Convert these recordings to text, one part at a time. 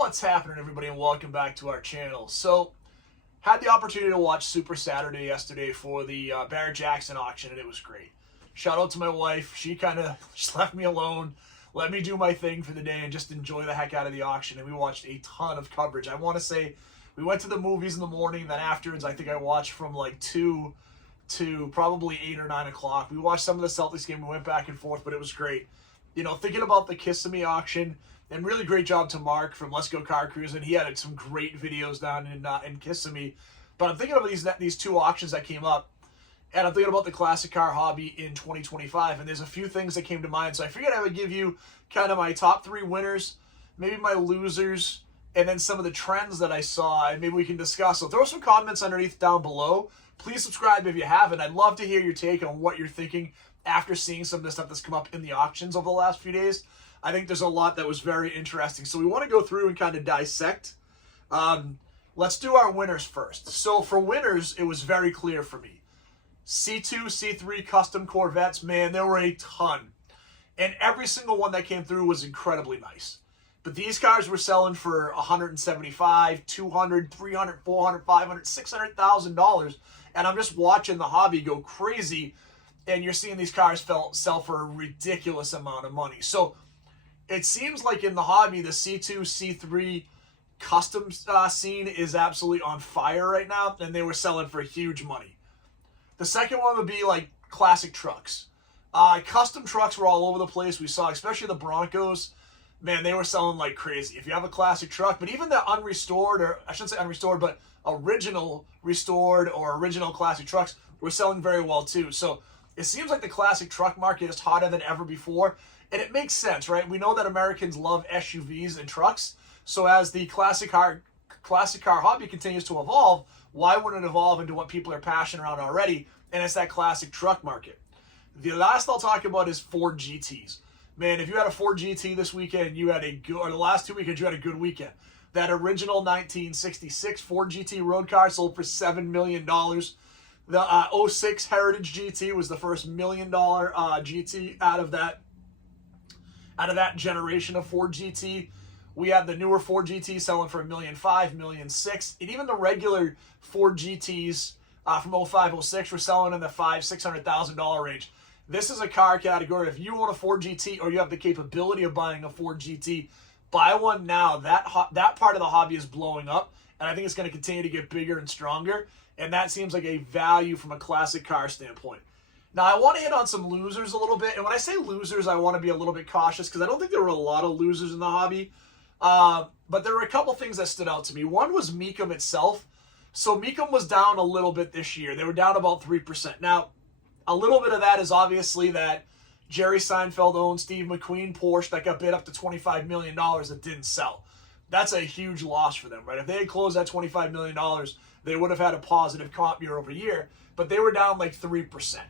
What's happening, everybody, and welcome back to our channel. So, had the opportunity to watch Super Saturday yesterday for the Barret-Jackson auction, and it was great. Shout out to my wife. She kind of just left me alone, let me do my thing for the day, and just enjoy the heck out of the auction. And we watched a ton of coverage. I want to say we went to the movies in the morning, then afterwards I think I watched from like 2 to probably 8 or 9 o'clock. We watched some of the Celtics game. We went back and forth, but it was great. You know, thinking about the Kissimmee auction, and really great job to Mark from Let's Go Car Cruising. He had some great videos down in Kissimmee. But I'm thinking of these two auctions that came up, and I'm thinking about the classic car hobby in 2025. And there's a few things that came to mind. So I figured I would give you kind of my top 3 winners, maybe my losers, and then some of the trends that I saw, and maybe we can discuss. So throw some comments underneath down below. Please subscribe if you haven't. I'd love to hear your take on what you're thinking after seeing some of the stuff that's come up in the auctions over the last few days. I think there's a lot that was very interesting. So we want to go through and kind of dissect. Let's do our winners first. So for winners, it was very clear for me. C2, C3 custom Corvettes, man, there were a ton. And every single one that came through was incredibly nice. But these cars were selling for $175, $200, $300, $400, $500, $600,000. And I'm just watching the hobby go crazy. And you're seeing these cars sell for a ridiculous amount of money. So it seems like in the hobby, the C2, C3 custom scene is absolutely on fire right now, and they were selling for huge money. The second one would be like classic trucks. Custom trucks were all over the place. We saw, especially the Broncos, man, they were selling like crazy. If you have a classic truck, but even the unrestored, or I shouldn't say unrestored, but original restored or original classic trucks were selling very well too. So it seems like the classic truck market is hotter than ever before. And it makes sense, right? We know that Americans love SUVs and trucks. So as the classic car hobby continues to evolve, why wouldn't it evolve into what people are passionate around already? And it's that classic truck market. The last I'll talk about is Ford GTs. Man, if you had a Ford GT this weekend, you had a good, or the last 2 weekends, you had a good weekend. That original 1966 Ford GT road car sold for $7 million. The 06 Heritage GT was the first $1 million GT out of that generation of Ford GT. We had the newer Ford GT selling for $1.5 million, $1.6 million, and even the regular Ford GTs from 05, 06 were selling in the $500,000, $600,000 range. This is a car category. If you own a Ford GT or you have the capability of buying a Ford GT, buy one now. That part of the hobby is blowing up, and I think it's going to continue to get bigger and stronger, and that seems like a value from a classic car standpoint. Now, I want to hit on some losers a little bit. And when I say losers, I want to be a little bit cautious because I don't think there were a lot of losers in the hobby. But there were a couple things that stood out to me. One was Mecum itself. So Mecum was down a little bit this year. They were down about 3%. Now, a little bit of that is obviously that Jerry Seinfeld owned Steve McQueen Porsche that got bid up to $25 million that didn't sell. That's a huge loss for them, right? If they had closed that $25 million, they would have had a positive comp year over year. But they were down like 3%.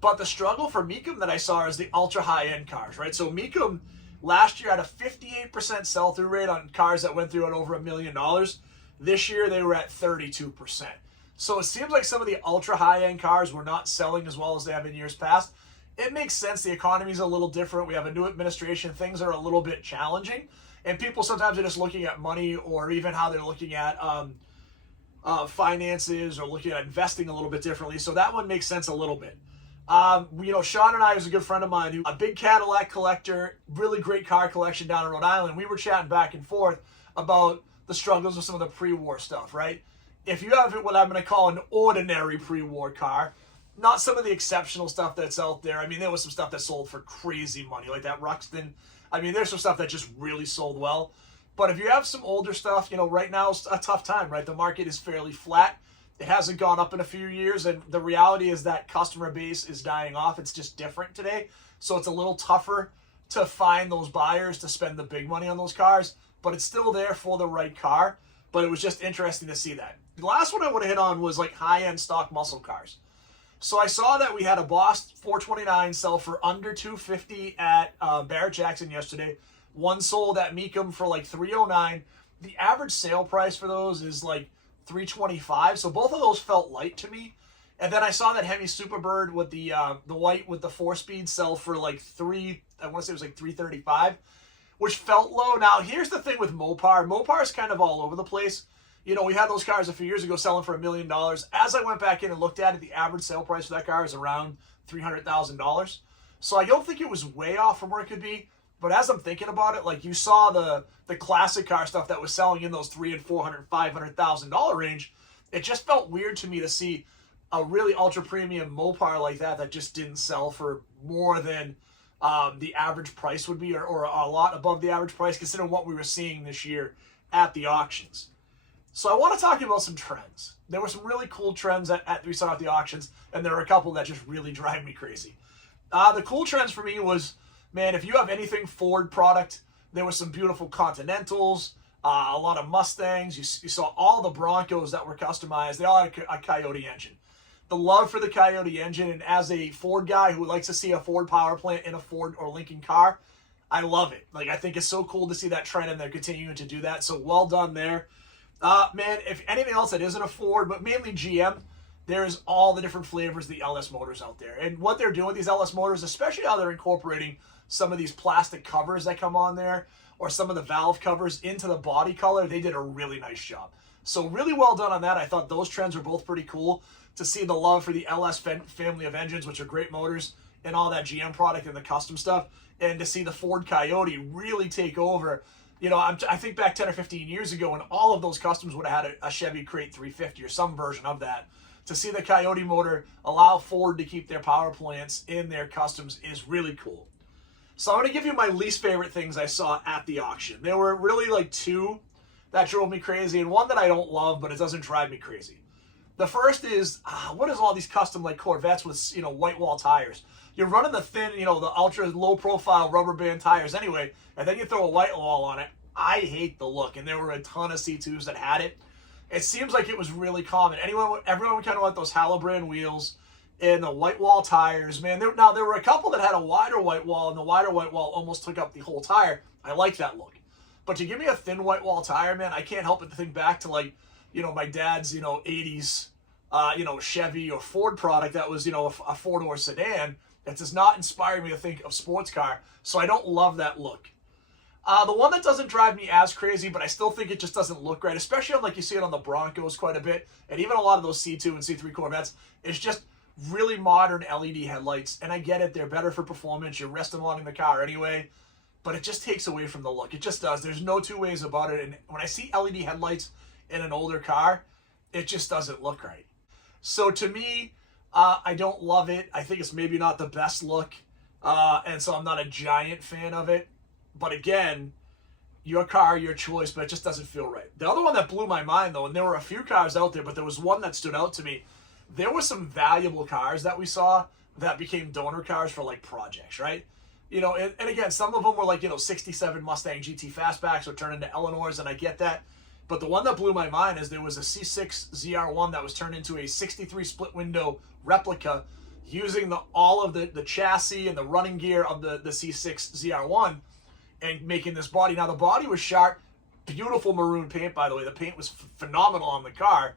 But the struggle for Mecum that I saw is the ultra high-end cars, right? So Mecum last year had a 58% sell-through rate on cars that went through at over $1 million. This year they were at 32%. So it seems like some of the ultra high-end cars were not selling as well as they have in years past. It makes sense. The economy is a little different. We have a new administration. Things are a little bit challenging. And people sometimes are just looking at money or even how they're looking at finances or looking at investing a little bit differently. So that one makes sense a little bit. You know, Sean and I is a good friend of mine who's a big Cadillac collector, really great car collection down in Rhode Island. We were chatting back and forth about the struggles of some of the pre-war stuff, right? If you have what I'm going to call an ordinary pre-war car, not some of the exceptional stuff that's out there. I mean, there was some stuff that sold for crazy money, like that Ruxton. I mean, there's some stuff that just really sold well. But if you have some older stuff, you know, right now is a tough time, right? The market is fairly flat. It hasn't gone up in a few years, and the reality is that customer base is dying off. It's just different today. So it's a little tougher to find those buyers to spend the big money on those cars, but it's still there for the right car. But it was just interesting to see that. The last one I want to hit on was like high-end stock muscle cars. So I saw that we had a Boss 429 sell for under $250 at Barret-Jackson yesterday. One sold at Mecum for like $309. The average sale price for those is like $325. So both of those felt light to me. And then I saw that Hemi Superbird with the white with the 4-speed sell for like I want to say it was like $335, which felt low. Now, here's the thing with Mopar. Mopar is kind of all over the place. You know, we had those cars a few years ago selling for $1 million. As I went back in and looked at it, the average sale price for that car is around $300,000. So I don't think it was way off from where it could be. But as I'm thinking about it, like you saw the classic car stuff that was selling in those $300,000 and $400,000, $500,000 range, it just felt weird to me to see a really ultra premium Mopar like that just didn't sell for more than the average price would be, or a lot above the average price, considering what we were seeing this year at the auctions. So I want to talk about some trends. There were some really cool trends that we saw at the auctions, and there were a couple that just really drive me crazy. The cool trends for me was, man, if you have anything Ford product, there were some beautiful Continentals, a lot of Mustangs. You saw all the Broncos that were customized. They all had a Coyote engine. The love for the Coyote engine, and as a Ford guy who likes to see a Ford power plant in a Ford or Lincoln car, I love it. Like, I think it's so cool to see that trend, and they're continuing to do that. So well done there. Man, if anything else that isn't a Ford, but mainly GM, there's all the different flavors of the LS motors out there. And what they're doing with these LS motors, especially how they're incorporating some of these plastic covers that come on there, or some of the valve covers into the body color, they did a really nice job. So really well done on that. I thought those trends were both pretty cool to see the love for the LS family of engines, which are great motors, and all that GM product and the custom stuff, and to see the Ford Coyote really take over. You know, I think back 10 or 15 years ago, and all of those customs would have had a Chevy Crate 350 or some version of that. To see the Coyote motor allow Ford to keep their power plants in their customs is really cool. So I'm going to give you my least favorite things I saw at the auction. There were really like two that drove me crazy, and one that I don't love, but it doesn't drive me crazy. The first is, what is all these custom like Corvettes with, you know, white wall tires? You're running the thin, you know, the ultra low profile rubber band tires anyway, and then you throw a white wall on it. I hate the look, and there were a ton of C2s that had it. It seems like it was really common. Everyone kind of want those Halabrand wheels and the white wall tires. Man, there were a couple that had a wider white wall, and the wider white wall almost took up the whole tire. I like that look. But to give me a thin white wall tire, man, I can't help but to think back to, like, you know, my dad's, you know, 80s, you know, Chevy or Ford product that was, you know, a four-door sedan. That does not inspire me to think of sports car, so I don't love that look. The one that doesn't drive me as crazy, but I still think it just doesn't look right, especially on, like, you see it on the Broncos quite a bit, and even a lot of those C2 and C3 Corvettes, is just really modern LED headlights. And I get it, they're better for performance, you rest them on in the car anyway, but it just takes away from the look. It just does. There's no two ways about it, and when I see LED headlights in an older car, it just doesn't look right. So to me, I don't love it. I think it's maybe not the best look, and so I'm not a giant fan of it. But again, your car, your choice, but it just doesn't feel right. The other one that blew my mind, though, and there were a few cars out there, but there was one that stood out to me. There were some valuable cars that we saw that became donor cars for, like, projects, right? You know, and again, some of them were like, you know, 67 Mustang GT Fastbacks or turned into Eleanors, and I get that. But the one that blew my mind is there was a C6 ZR1 that was turned into a 63 split window replica using all of the chassis and the running gear of the C6 ZR1 and making this body. Now, the body was sharp, beautiful maroon paint, by the way. The paint was phenomenal on the car.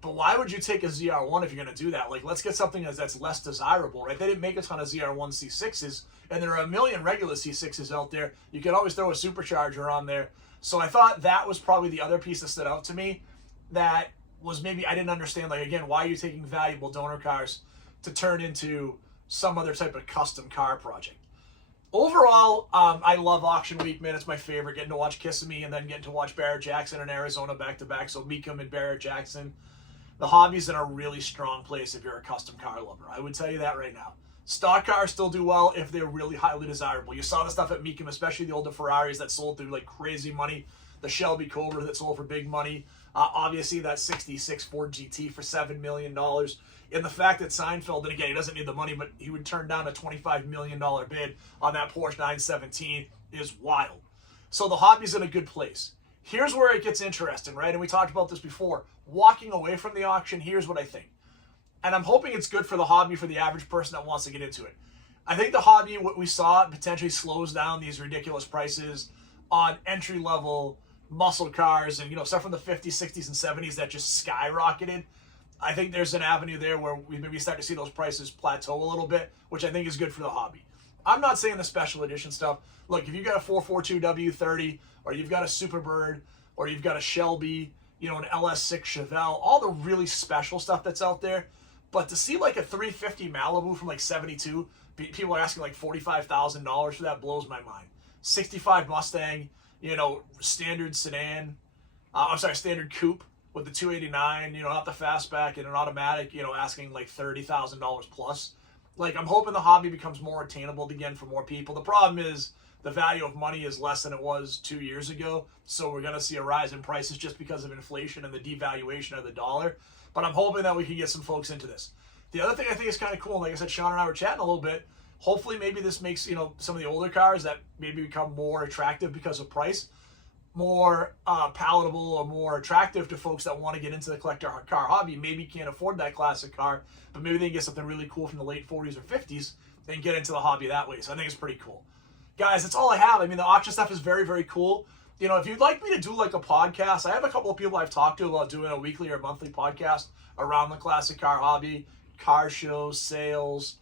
But why would you take a ZR1 if you're going to do that? Like, let's get something that's less desirable, right? They didn't make a ton of ZR1 C6s, and there are a million regular C6s out there. You could always throw a supercharger on there. So I thought that was probably the other piece that stood out to me that was maybe I didn't understand, like, again, why are you taking valuable donor cars to turn into some other type of custom car project? Overall, I love auction week, man. It's my favorite, getting to watch Kissimmee and then getting to watch Barret-Jackson in Arizona back-to-back. So Mecum and Barret-Jackson. The hobby's in a really strong place if you're a custom car lover. I would tell you that right now. Stock cars still do well if they're really highly desirable. You saw the stuff at Mecum, especially the older Ferraris that sold through like crazy money. The Shelby Cobra that sold for big money. Obviously, that 66 Ford GT for $7 million. And the fact that Seinfeld, and again, he doesn't need the money, but he would turn down a $25 million bid on that Porsche 917 is wild. So the hobby's in a good place. Here's where it gets interesting, right? And we talked about this before. Walking away from the auction, here's what I think. And I'm hoping it's good for the hobby for the average person that wants to get into it. I think the hobby, what we saw, potentially slows down these ridiculous prices on entry-level muscle cars and, you know, stuff from the 50s, 60s, and 70s that just skyrocketed. I think there's an avenue there where we maybe start to see those prices plateau a little bit, which I think is good for the hobby. I'm not saying the special edition stuff. Look, if you've got a 442 W30, or you've got a Superbird, or you've got a Shelby, you know, an LS6 Chevelle, all the really special stuff that's out there. But to see like a 350 Malibu from like 72, people are asking like $45,000 for that, blows my mind. 65 Mustang, you know, standard sedan, standard coupe with the 289, you know, not the fastback, and an automatic, you know, asking like $30,000 plus. Like, I'm hoping the hobby becomes more attainable again for more people. The problem is the value of money is less than it was 2 years ago, so we're going to see a rise in prices just because of inflation and the devaluation of the dollar. But I'm hoping that we can get some folks into this. The other thing I think is kind of cool, like I said, Sean and I were chatting a little bit. Hopefully, maybe this makes, you know, some of the older cars that maybe become more attractive because of price, more palatable or more attractive to folks that want to get into the collector car hobby. Maybe can't afford that classic car, but maybe they can get something really cool from the late 40s or 50s and get into the hobby that way. So I think it's pretty cool. Guys, that's all I have. I mean, the auction stuff is very, very cool. You know, if you'd like me to do like a podcast, I have a couple of people I've talked to about doing a weekly or monthly podcast around the classic car hobby, car shows, sales,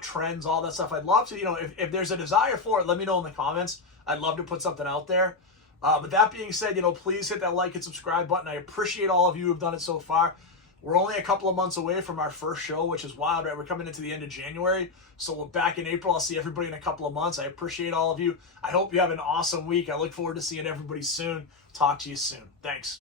trends, all that stuff. I'd love to, you know, if there's a desire for it, let me know in the comments. I'd love to put something out there. But that being said, you know, please hit that like and subscribe button. I appreciate all of you who've done it so far. We're only a couple of months away from our first show, which is wild, right? We're coming into the end of January. So we're back in April. I'll see everybody in a couple of months. I appreciate all of you. I hope you have an awesome week. I look forward to seeing everybody soon. Talk to you soon. Thanks.